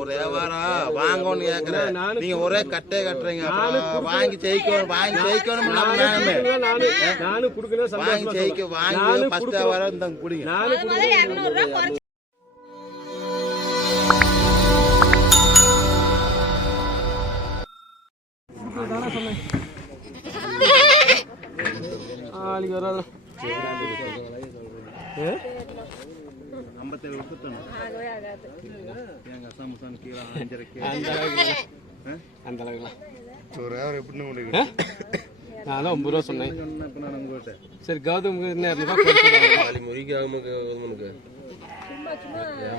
ஒரு வியாபாரம் வாங்கன்னு கேக்குறேன். நீங்க ஒரே கட்டே கட்டுறீங்க. வாங்கி ஜெயிக்கணும் வாங்கி ஜெயிக்க வாங்கி ஃபர்ஸ்ட் வியாபாரம் இந்த குடிங்க. நான் 9 ரூபா சொன்னேன். சரி கௌதம்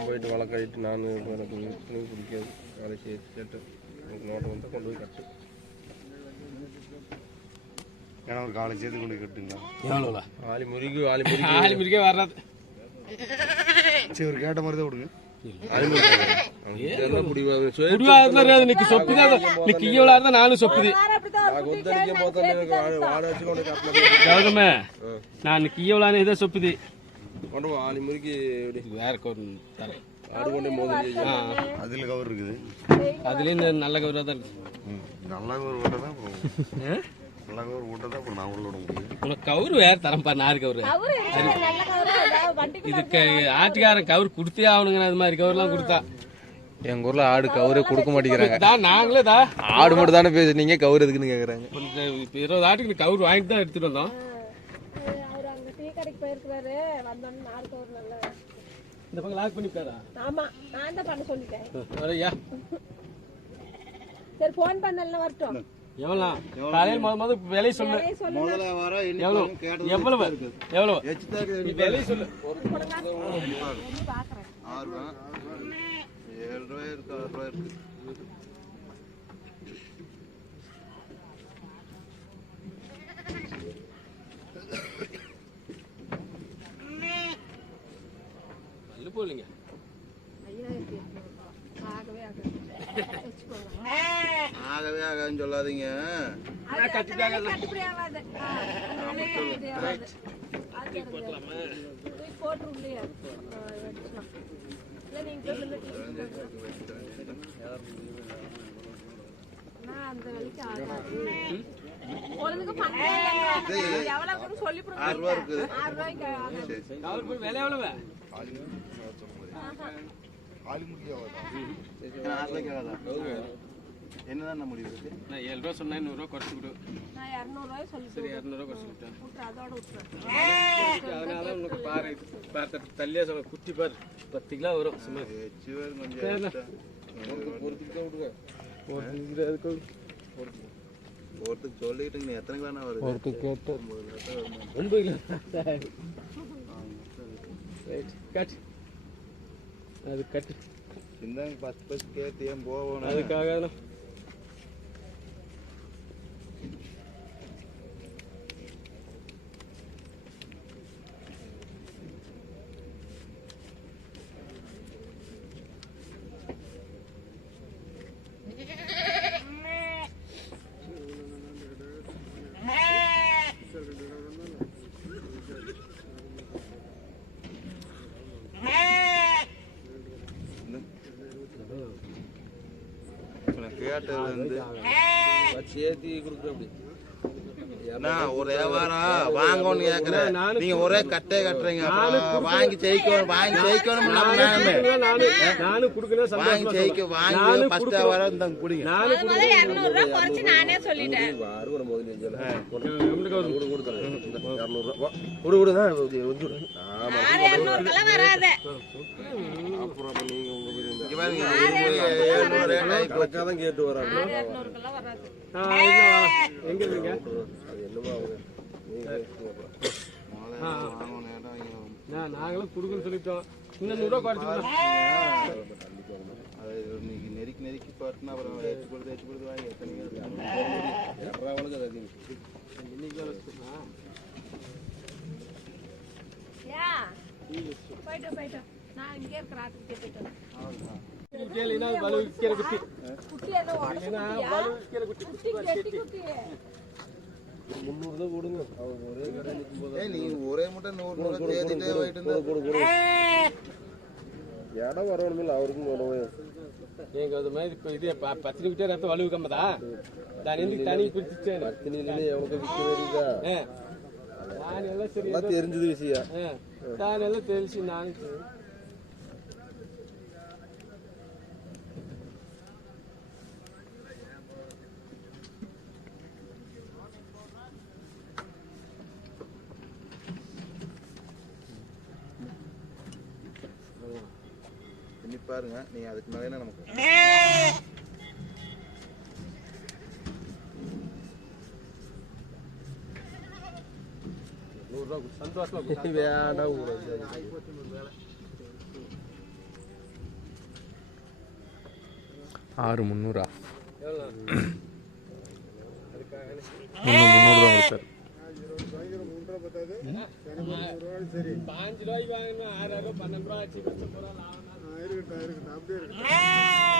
போயிட்டு வழக்காயிட்டு நான் எனக்கு பிடிக்காது வேலை கேட்டு நோட்டை வந்து கொண்டு போய் கட்டு ஏன்னா ஒரு காலை சேர்த்து கொண்டு கட்டுங்களா எவ்வளோல ஆலி முறிக்கே வர்றது சரி ஒரு கேட்ட மாதிரி தான் விடுங்க. அதுல கவர் இருக்குது. அதுலயும் நல்ல கவரா தான் இருக்கு. நல்ல கவர் போட்டதான் கவுரு வேற தரம்பா நாறு கவுரு இதுக்கு ஆட்டுக்காரன் கவுரு குடுத்தே ஆகணுங்க. அது மாதிரி கவுர்லாம் கொடுத்தா எங்க ஊர்ல ஆடு கவுரே கொடுக்க மாட்டேங்கிறாங்க. நாங்களே ஆடு மட்டும் தானே பேசுனீங்க கவுரு எதுக்குன்னு கேக்குறாங்க. 20 ஆட்டுக்கு கவுரு வாங்கிட்டு தான் எடுத்துட்டு வந்தோம். இந்த பக்கம் லாக் பண்ணிட்டாரா? ஆமா நான் தான் பண்ண சொல்லிட்டேன். சரியா சரி ஃபோன் பண்ணல வரட்டும். எவ்வளோ காலையில் முத விலை சொல்லு. முதல்ல வர எவ்வளோ எவ்வளவு எவ்வளவு விலை சொல்லு. 6 ரூபா 7 ரூபாய் இருக்கு 6 ரூபாய் இருக்கு. நல்ல போலீங்க ஆகவே ஆகாதுன்னு சொல்லாதீங்க. என்னதான் முடிவு இருக்கு? நான் 7 ரூபா சொன்னேன். 100 ரூபா குறைச்சு கொடு. நான் 200 ரூபாய் சொல்லி சரி 200 ரூபா குறைச்சு விட்டேன். அதோட விட்டுறேன். அதனால உங்களுக்கு பாரு பார்த்து தள்ளியா சொல்ல குட்டி பாரு 10 கிலோ வரும். சும்மா வெச்சுவர் கொஞ்சம் ஒருத்துக்கு விடுங்க. ஒருத்துக்கு அதுக்கு ஒருத்துக்கு சொல்லிட்டுங்க எத்தனை கிலோனா வருது? ஒருத்துக்கு கேட்டு 9 கிலோ. Right cut. அது கட். இந்தாங்க 10 கேட்டு ஏன் போகணும்? அதுக்காக சேர்த்தி கொடுக்குற ஒரு வியாபாரம் வாங்கன்னு கேக்குறேன். நீங்க ஒரே கட்டே கட்டுறீங்க. வாங்கி ஜெயிக்கணும் வாங்கி ஜெயிக்கணும் வாங்கி ஜெயிக்க வாங்கி ஃபர்ஸ்ட் வியாபாரம் இந்த குடிங்க. 200 ரூபாய் குறைச்சு நானே சொல்லிட்டேன். கேட்டு வராங்க. எங்க இருக்கீங்க? நாங்களும் குடுக்கன்னு சொல்லிட்டோம். இன்னும் 100 ரூபா குறைச்சு நெருக்கி நெருக்கி பார்த்தா அப்புறம் எச்சு வாங்கி போயிட்டோம். நான் இங்கே இருக்கிற ஒரே முட்டை 100 இடம் வரணுமில்ல அவருக்கும் నీకు అది మీద ఇది పత్తిని కుట్టారు ఎంత వలువు కమ్మదా దాని ఎందుకు తని కుట్టించాను దానివల్ల సరి దానివల్ల తెలిసి నాకు பாருங்க நீ அதுக்கு மேலே நமக்கு சந்தோஷமா வேண்டாம் 6300 ₹5 வாங்கினா 6 12 ரூபா ஆச்சு லாபம் இருக்கட்டும் அப்படியே இருக்கு